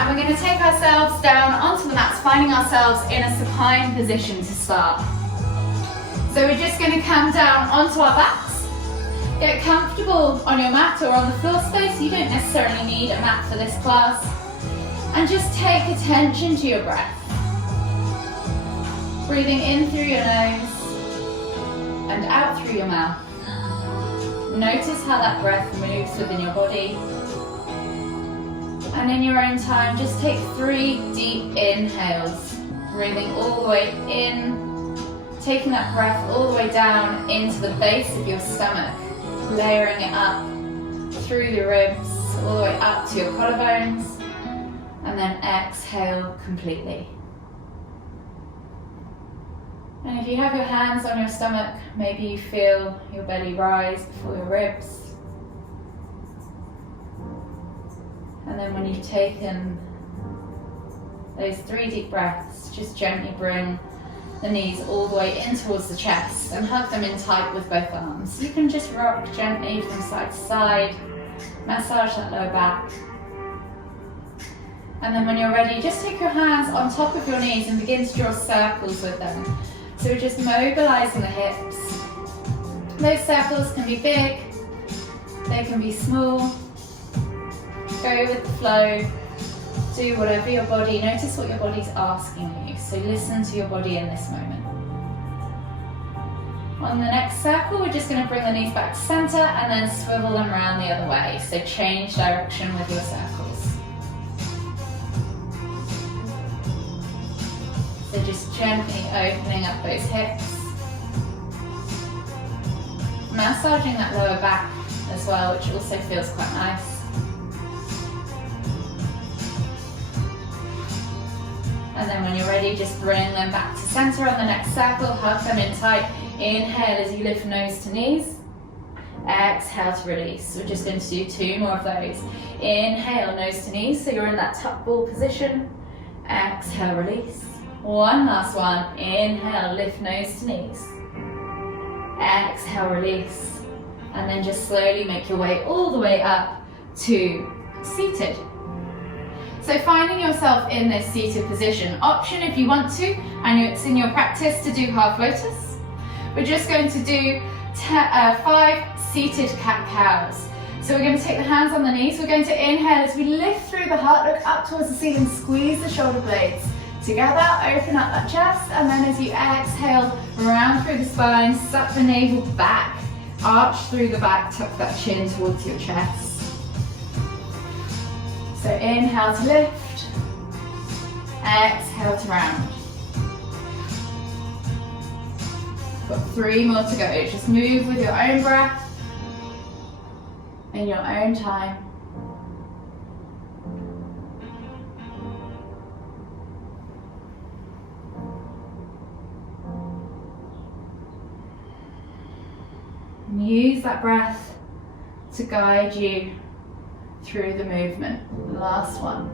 And we're going to take ourselves down onto the mats, finding ourselves in a supine position to start. So we're just going to come down onto our backs. Get comfortable on your mat or on the floor space. You don't necessarily need a mat for this class. And just take attention to your breath. Breathing in through your nose and out through your mouth. Notice how that breath moves within your body. And in your own time, just take 3 deep inhales. Breathing all the way in, taking that breath all the way down into the base of your stomach, layering it up through the ribs, all the way up to your collarbones, and then exhale completely. And if you have your hands on your stomach, maybe you feel your belly rise before your ribs. And then when you've taken those 3 deep breaths, just gently bring the knees all the way in towards the chest and hug them in tight with both arms. You can just rock gently from side to side, massage that lower back. And then when you're ready, just take your hands on top of your knees and begin to draw circles with them. So we're just mobilizing the hips. Those circles can be big, they can be small. Go with the flow, do whatever your body, notice what your body's asking you. So listen to your body in this moment. On the next circle, we're just going to bring the knees back to center and then swivel them around the other way. So change direction with your circles. So just gently opening up those hips. Massaging that lower back as well, which also feels quite nice. And then when you're ready, just bring them back to center on the next circle, hug them in tight. Inhale as you lift nose to knees. Exhale to release. We're just going to do 2 more of those. Inhale, nose to knees, so you're in that tuck ball position. Exhale, release. One last one. Inhale, lift nose to knees. Exhale, release. And then just slowly make your way all the way up to seated. So finding yourself in this seated position, option if you want to, and it's in your practice to do half lotus. We're just going to do 5 seated cat-cows. So we're going to take the hands on the knees, we're going to inhale as we lift through the heart, look up towards the ceiling, squeeze the shoulder blades together, open up that chest, and then as you exhale, round through the spine, suck the navel back, arch through the back, tuck that chin towards your chest. So inhale to lift, exhale to round. Got 3 more to go. Just move with your own breath, in your own time. And use that breath to guide you through the movement. Last one.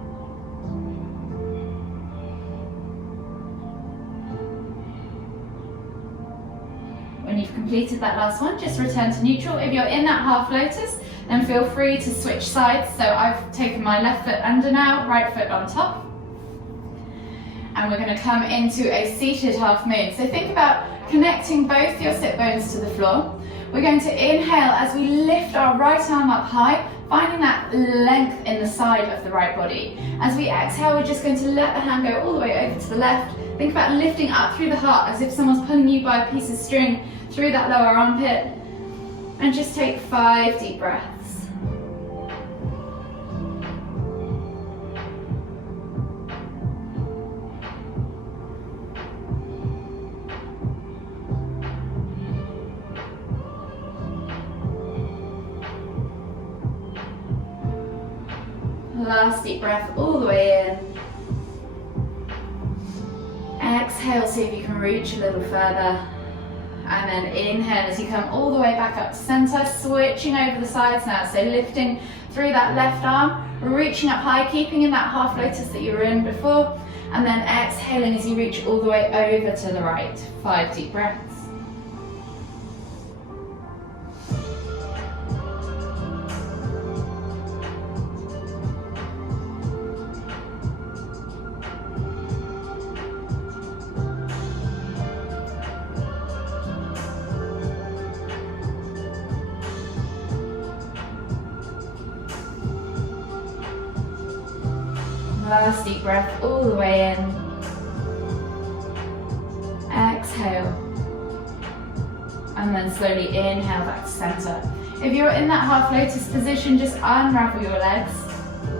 When you've completed that last one, just return to neutral. If you're in that half lotus, then feel free to switch sides. So I've taken my left foot under now, right foot on top. And we're going to come into a seated half moon. So think about connecting both your sit bones to the floor. We're going to inhale as we lift our right arm up high, finding that length in the side of the right body. As we exhale, we're just going to let the hand go all the way over to the left. Think about lifting up through the heart as if someone's pulling you by a piece of string through that lower armpit. And just take 5 deep breaths. Last deep breath all the way in. Exhale, see if you can reach a little further. And then inhale as you come all the way back up to center, switching over the sides now. So lifting through that left arm, reaching up high, keeping in that half lotus that you were in before. And then exhaling as you reach all the way over to the right. 5 deep breaths. Last deep breath all the way in. Exhale. And then slowly inhale back to center. If you're in that half lotus position, just unravel your legs.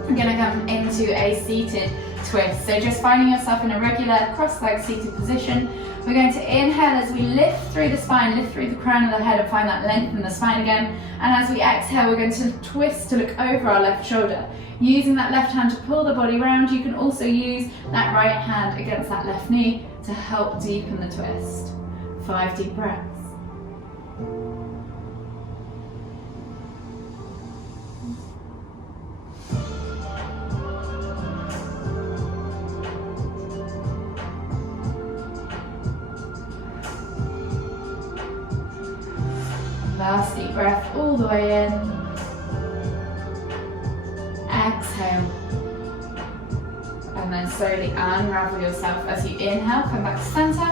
We're going to come into a seated twist. So just finding yourself in a regular cross-legged seated position. We're going to inhale as we lift through the spine, lift through the crown of the head and find that length in the spine again. And as we exhale, we're going to twist to look over our left shoulder. Using that left hand to pull the body round, you can also use that right hand against that left knee to help deepen the twist. 5 deep breaths. Last deep breath all the way in. Exhale. And then slowly unravel yourself as you inhale, come back to center.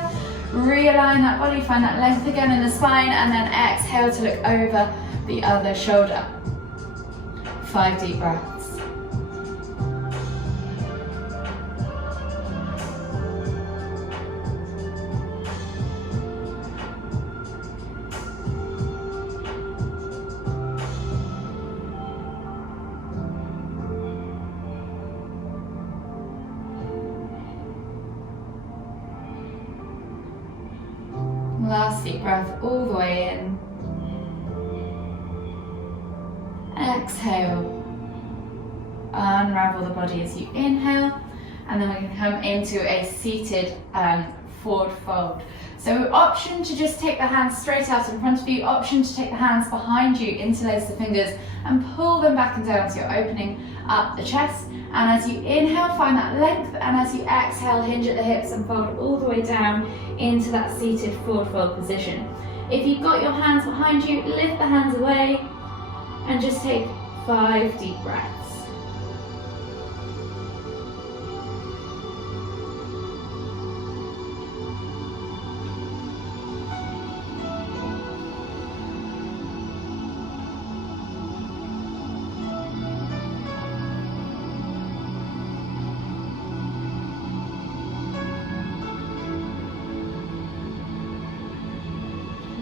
Realign that body, find that length again in the spine, and then exhale to look over the other shoulder. 5 deep breaths. Last deep breath all the way in. Exhale. Unravel the body as you inhale, and then we can come into a seated forward fold. So option to just take the hands straight out in front of you, option to take the hands behind you, interlace the fingers and pull them back and down so you're opening up the chest. And as you inhale, find that length, and as you exhale, hinge at the hips and fold all the way down into that seated forward fold position. If you've got your hands behind you, lift the hands away and just take 5 deep breaths.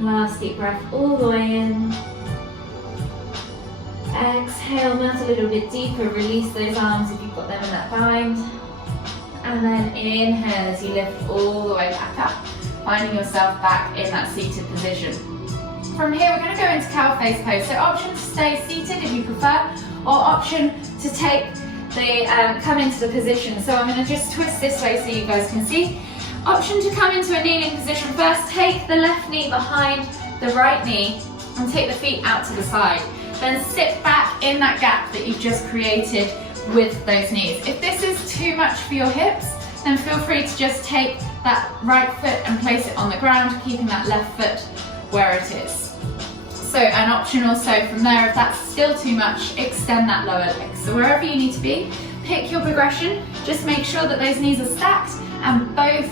Last deep breath all the way in. Exhale, melt a little bit deeper, release those arms if you've got them in that bind. And then inhale as you lift all the way back up, finding yourself back in that seated position. From here we're going to go into cow face pose. So option to stay seated if you prefer, or option to take the come into the position. So I'm going to just twist this way so you guys can see. Option to come into a kneeling position first, take the left knee behind the right knee and take the feet out to the side. Then sit back in that gap that you've just created with those knees. If this is too much for your hips, then feel free to just take that right foot and place it on the ground, keeping that left foot where it is. So an option also from there, if that's still too much, extend that lower leg. So wherever you need to be, pick your progression, just make sure that those knees are stacked and both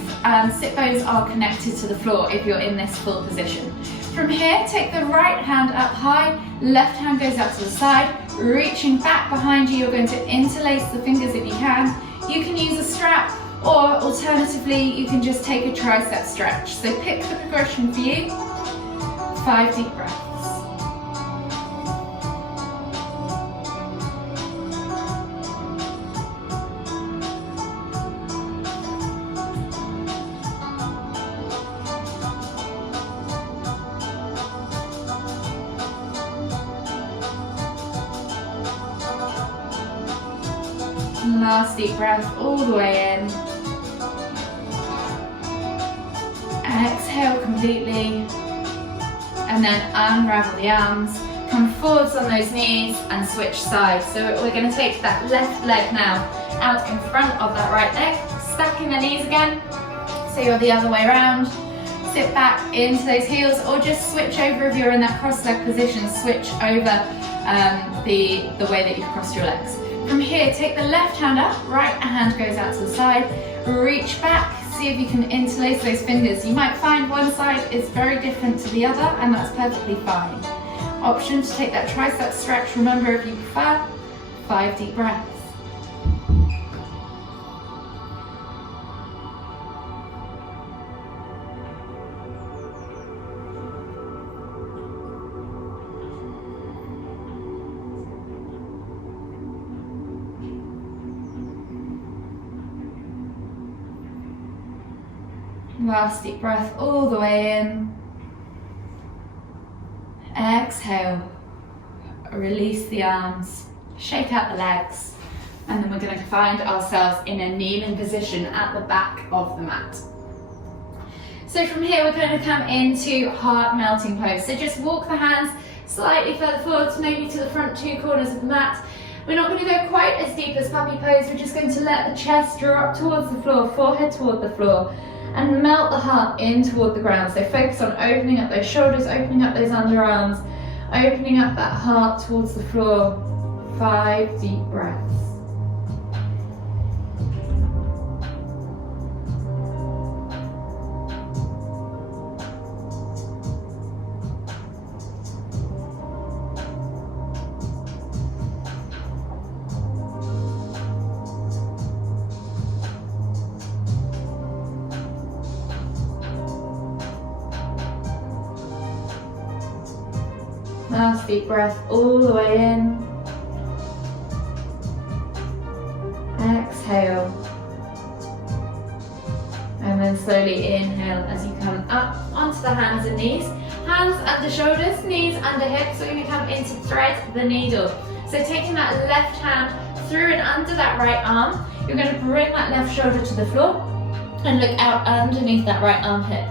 sit bones are connected to the floor if you're in this full position. From here, take the right hand up high, left hand goes out to the side, reaching back behind you. You're going to interlace the fingers if you can. You can use a strap, or alternatively, you can just take a tricep stretch. So pick the progression for you. 5 deep breaths. Last deep breath all the way in. Exhale completely. And then unravel the arms. Come forwards on those knees and switch sides. So we're going to take that left leg now out in front of that right leg. Stacking the knees again. So you're the other way around. Sit back into those heels, or just switch over if you're in that cross-leg position. Switch over the way that you've crossed your legs. From here, take the left hand up, right hand goes out to the side, reach back, see if you can interlace those fingers. You might find one side is very different to the other, and that's perfectly fine. Option to take that tricep stretch, remember if you prefer, 5 deep breaths. Last deep breath all the way in. Exhale. Release the arms. Shake out the legs. And then we're going to find ourselves in a kneeling position at the back of the mat. So from here we're going to come into heart melting pose. So just walk the hands slightly further forward, maybe to the front two corners of the mat. We're not going to go quite as deep as puppy pose. We're just going to let the chest draw up towards the floor, forehead toward the floor, and melt the heart in toward the ground. So focus on opening up those shoulders, opening up those underarms, opening up that heart towards the floor. 5 deep breaths. Last deep breath all the way in. Exhale. And then slowly inhale as you come up onto the hands and knees. Hands under shoulders, knees under hips. We're going to come into thread the needle. So taking that left hand through and under that right arm, you're going to bring that left shoulder to the floor and look out underneath that right armpit.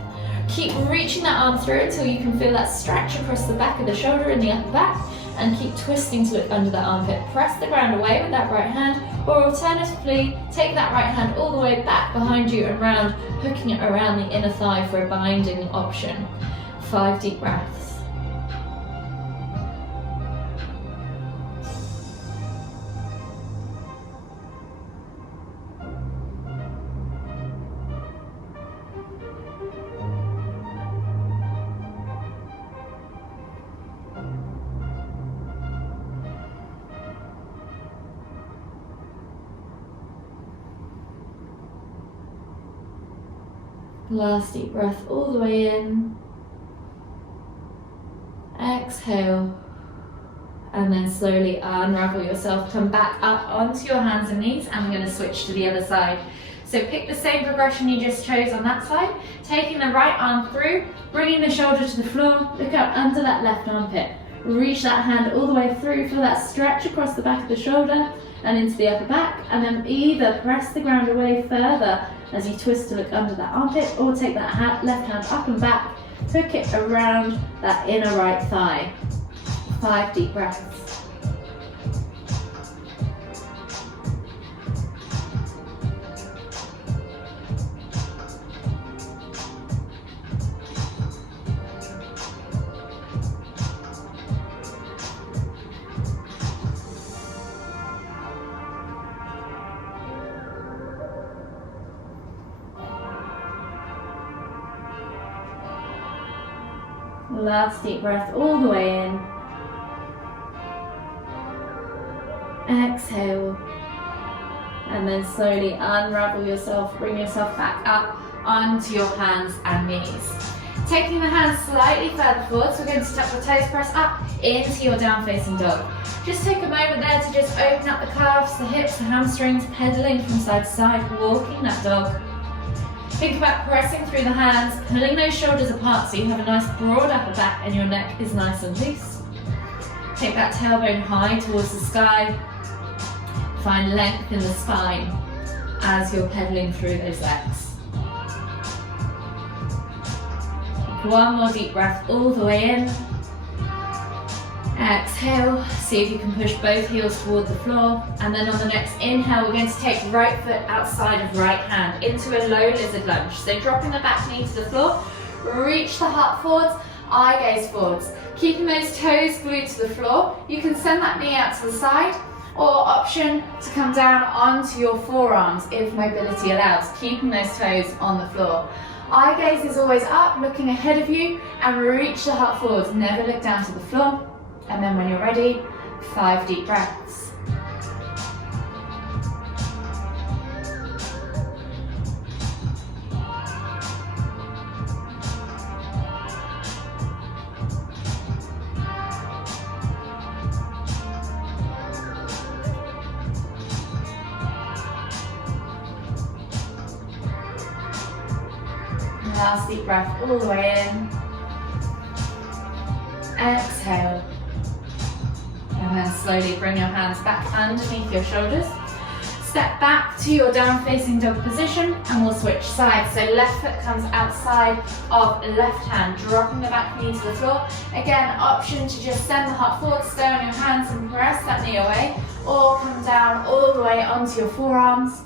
Keep reaching that arm through until you can feel that stretch across the back of the shoulder and the upper back, and keep twisting to look under that armpit. Press the ground away with that right hand, or alternatively, take that right hand all the way back behind you and round, hooking it around the inner thigh for a binding option. 5 deep breaths. Last deep breath all the way in. Exhale. And then slowly unravel yourself. Come back up onto your hands and knees, and we're going to switch to the other side. So pick the same progression you just chose on that side. Taking the right arm through, bringing the shoulder to the floor, look up under that left armpit. Reach that hand all the way through, feel that stretch across the back of the shoulder and into the upper back, and then either press the ground away further as you twist to look under that armpit, or take that left hand up and back, hook it around that inner right thigh. 5 deep breaths. Last deep breath all the way in. Exhale. And then slowly unravel yourself, bring yourself back up onto your hands and knees. Taking the hands slightly further forward, so we're going to tuck the toes, press up into your down facing dog. Just take a moment there to just open up the calves, the hips, the hamstrings, pedaling from side to side, walking that dog. Think about pressing through the hands, pulling those shoulders apart so you have a nice broad upper back and your neck is nice and loose. Take that tailbone high towards the sky. Find length in the spine as you're pedaling through those legs. One more deep breath all the way in. Exhale, see if you can push both heels toward the floor, and then on the next inhale we're going to take right foot outside of right hand into a low lizard lunge. So dropping the back knee to the floor, reach the heart forwards, eye gaze forwards. Keeping those toes glued to the floor, you can send that knee out to the side, or option to come down onto your forearms if mobility allows, keeping those toes on the floor. Eye gaze is always up, looking ahead of you, and reach the heart forwards, never look down to the floor. And then when you're ready, 5 deep breaths. Last deep breath all the way in. Exhale. And then slowly bring your hands back underneath your shoulders. Step back to your down facing dog position and we'll switch sides. So left foot comes outside of left hand, dropping the back knee to the floor. Again, option to just send the heart forward, stay on your hands and press that knee away, or come down all the way onto your forearms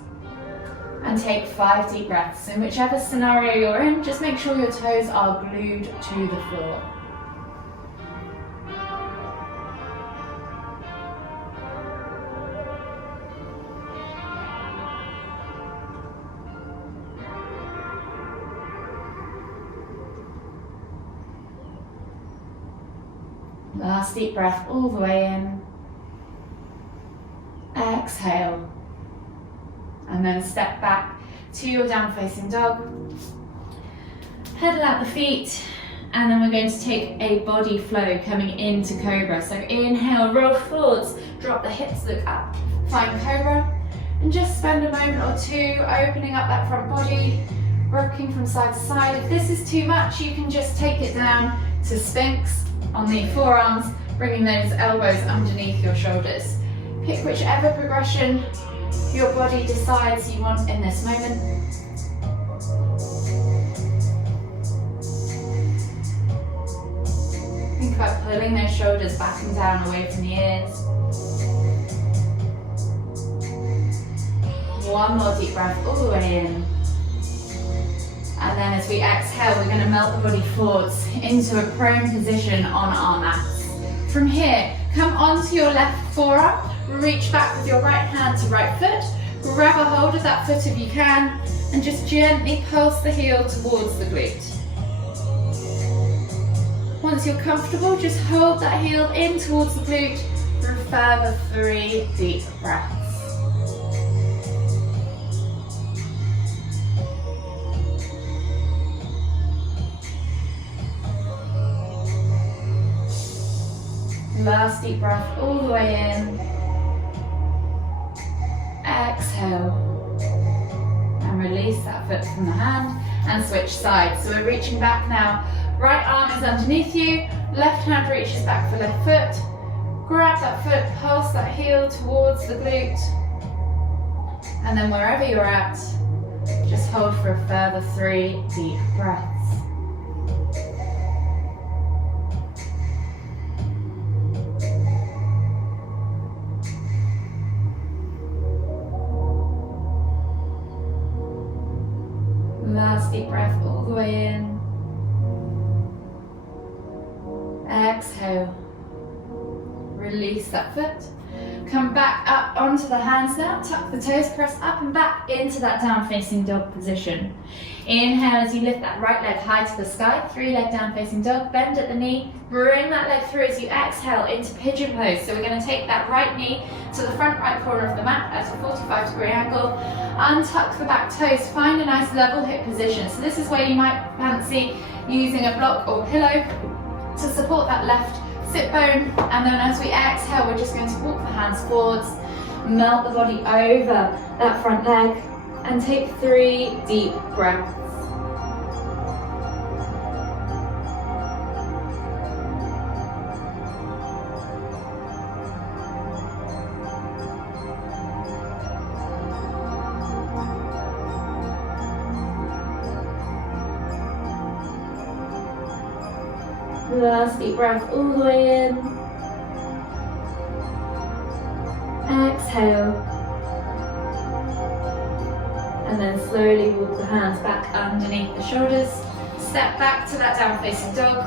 and take 5 deep breaths. In whichever scenario you're in, just make sure your toes are glued to the floor. Last deep breath all the way in. Exhale. And then step back to your down facing dog. Pedal out the feet. And then we're going to take a body flow coming into cobra. So inhale, roll forwards, drop the hips, look up, find cobra. And just spend a moment or two opening up that front body, rocking from side to side. If this is too much, you can just take it down to Sphinx on the forearms, bringing those elbows underneath your shoulders. Pick whichever progression your body decides you want in this moment. Think about pulling those shoulders back and down away from the ears. One more deep breath all the way in. And then as we exhale, we're going to melt the body forwards into a prone position on our mats. From here, come onto your left forearm, reach back with your right hand to right foot, grab a hold of that foot if you can, and just gently pulse the heel towards the glute. Once you're comfortable, just hold that heel in towards the glute for a further 3 deep breaths. Last deep breath all the way in. Exhale. And release that foot from the hand and switch sides. So we're reaching back now. Right arm is underneath you. Left hand reaches back for left foot. Grab that foot, pulse that heel towards the glute. And then wherever you're at, just hold for a further 3 deep breaths. Last deep breath all the way in. Exhale. Release that foot. Come back up onto the hands now. Tuck the toes, press up and back into that down facing dog position. Inhale as you lift that right leg high to the sky. 3 leg down facing dog. Bend at the knee. Bring that leg through as you exhale into pigeon pose. So we're going to take that right knee to the front right corner of the mat at a 45-degree angle. Untuck the back toes. Find a nice level hip position. So this is where you might fancy using a block or pillow to support that left sit bone. And then as we exhale, we're just going to walk the hands forwards, melt the body over that front leg, and take 3 deep breaths. Last deep breath all the way in. Exhale. And then slowly walk the hands back underneath the shoulders. Step back to that down facing dog.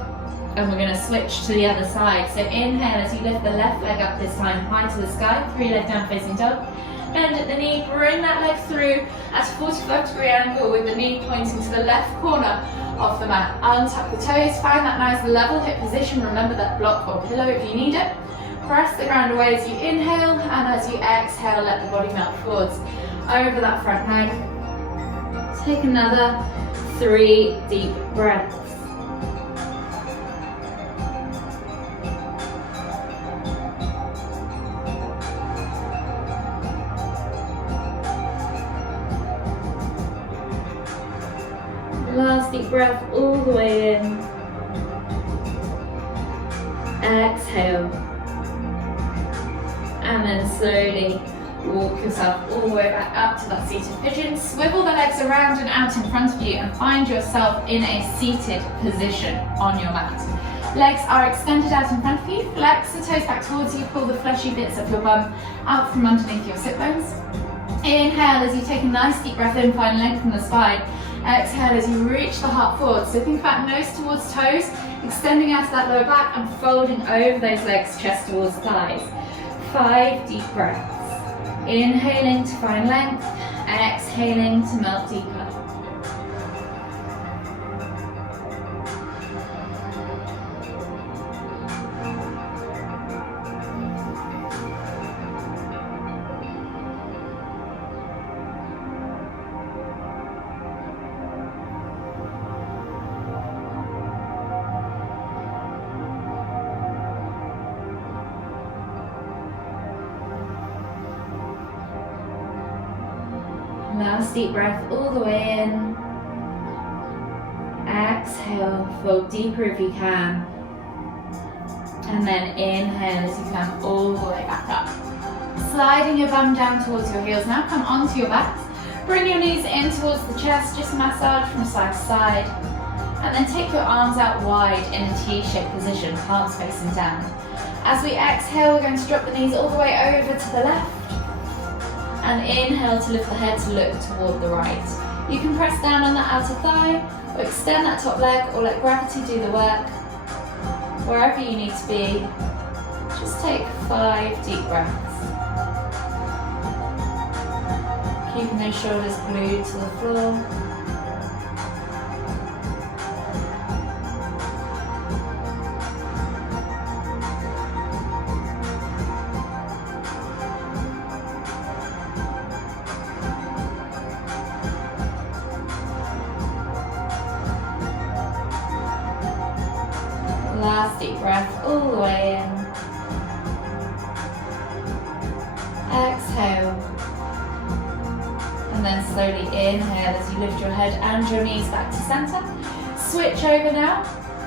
And we're going to switch to the other side. So inhale as you lift the left leg up this time, high to the sky. 3 leg down facing dog. Bend at the knee, bring that leg through at a 45-degree angle with the knee pointing to the left corner of the mat. Untuck the toes, find that nice level hip position. Remember that block or pillow if you need it. Press the ground away as you inhale, and as you exhale, let the body melt forwards over that front leg. Take another 3 deep breaths. Last deep breath all the way in. Exhale. And then slowly walk yourself all the way back up to that seated pigeon. Swivel the legs around and out in front of you and find yourself in a seated position on your mat. Legs are extended out in front of you. Flex the toes back towards you. Pull the fleshy bits of your bum out from underneath your sit bones. Inhale as you take a nice deep breath in, find length in the spine. Exhale as you reach the heart forward. So think about nose towards toes, extending out to that lower back and folding over those legs, chest towards thighs. 5 deep breaths. Inhaling to find length, exhaling to melt deeper. Last deep breath all the way in. Exhale, fold deeper if you can. And then inhale as you come all the way back up. Sliding your bum down towards your heels. Now come onto your backs. Bring your knees in towards the chest, just massage from side to side. And then take your arms out wide in a T-shaped position, palms facing down. As we exhale, we're going to drop the knees all the way over to the left. And inhale to lift the head to look toward the right. You can press down on that outer thigh, or extend that top leg, or let gravity do the work. Wherever you need to be, just take 5 deep breaths. Keeping those shoulders glued to the floor. Last deep breath all the way in. Exhale. And then slowly inhale as you lift your head and your knees back to center. Switch over now.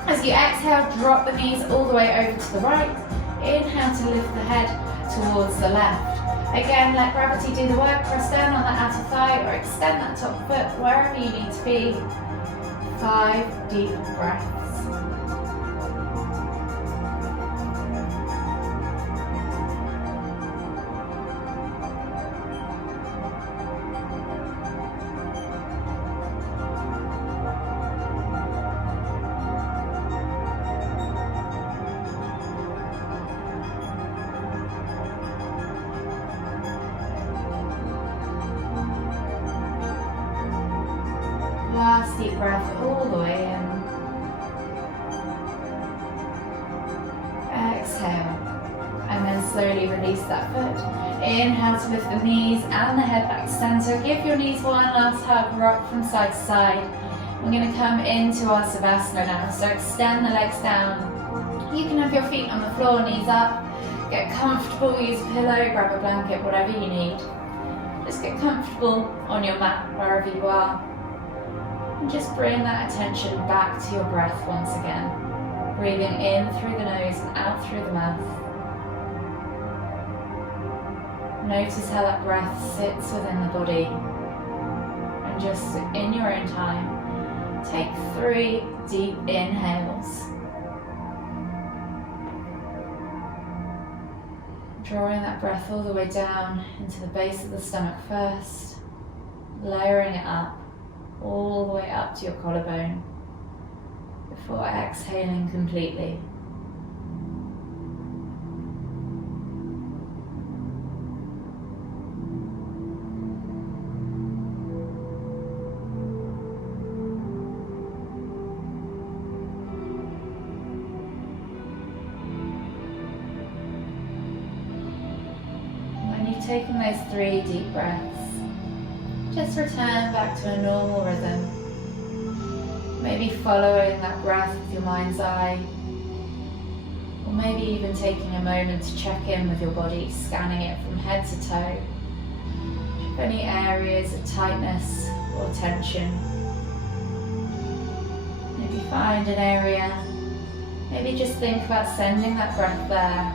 As you exhale, drop the knees all the way over to the right. Inhale to lift the head towards the left. Again, let gravity do the work. Press down on that outer thigh or extend that top foot wherever you need to be. 5 deep breaths. Last deep breath all the way in. Exhale. And then slowly release that foot. Inhale to lift the knees and the head back to center. Give your knees one last hug, rock from side to side. We're going to come into our Savasana now. So extend the legs down. You can have your feet on the floor, knees up. Get comfortable, use a pillow, grab a blanket, whatever you need. Just get comfortable on your mat, wherever you are. And just bring that attention back to your breath once again. Breathing in through the nose and out through the mouth. Notice how that breath sits within the body. And just in your own time, take 3 deep inhales. Drawing that breath all the way down into the base of the stomach first. Layering it up. All the way up to your collarbone before exhaling completely. When you've taken those 3 deep breaths, just return back to a normal rhythm. Maybe following that breath with your mind's eye. Or maybe even taking a moment to check in with your body, scanning it from head to toe. If any areas of tightness or tension. Maybe find an area. Maybe just think about sending that breath there.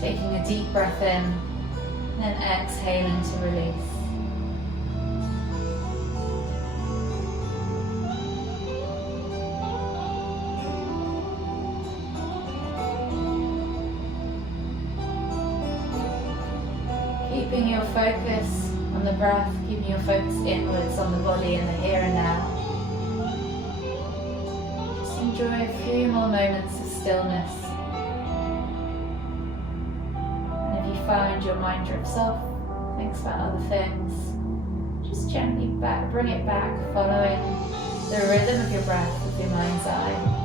Taking a deep breath in, and then exhaling to release. Keeping your focus on the breath, keeping your focus inwards on the body in the here and now. Just enjoy a few more moments of stillness. And if you find your mind drifts off, thinks about other things, just gently bring it back, following the rhythm of your breath with your mind's eye.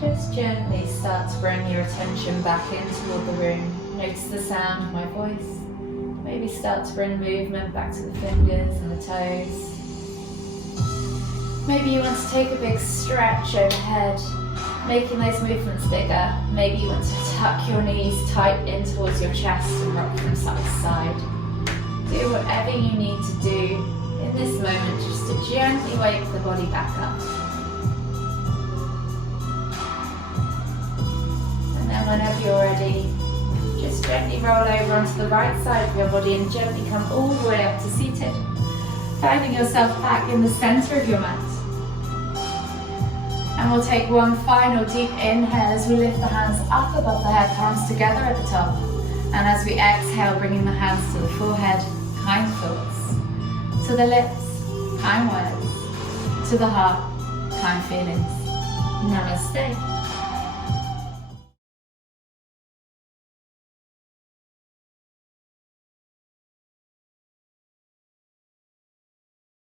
Just gently start to bring your attention back in toward the room. Notice the sound of my voice. Maybe start to bring movement back to the fingers and the toes. Maybe you want to take a big stretch overhead, making those movements bigger. Maybe you want to tuck your knees tight in towards your chest and rock from side to side. Do whatever you need to do in this moment just to gently wake the body back up. And whenever you're ready, just gently roll over onto the right side of your body and gently come all the way up to seated, finding yourself back in the center of your mat. And we'll take one final deep inhale as we lift the hands up above the head, palms together at the top. And as we exhale, bringing the hands to the forehead, kind thoughts. To the lips, kind words. To the heart, kind feelings. Namaste.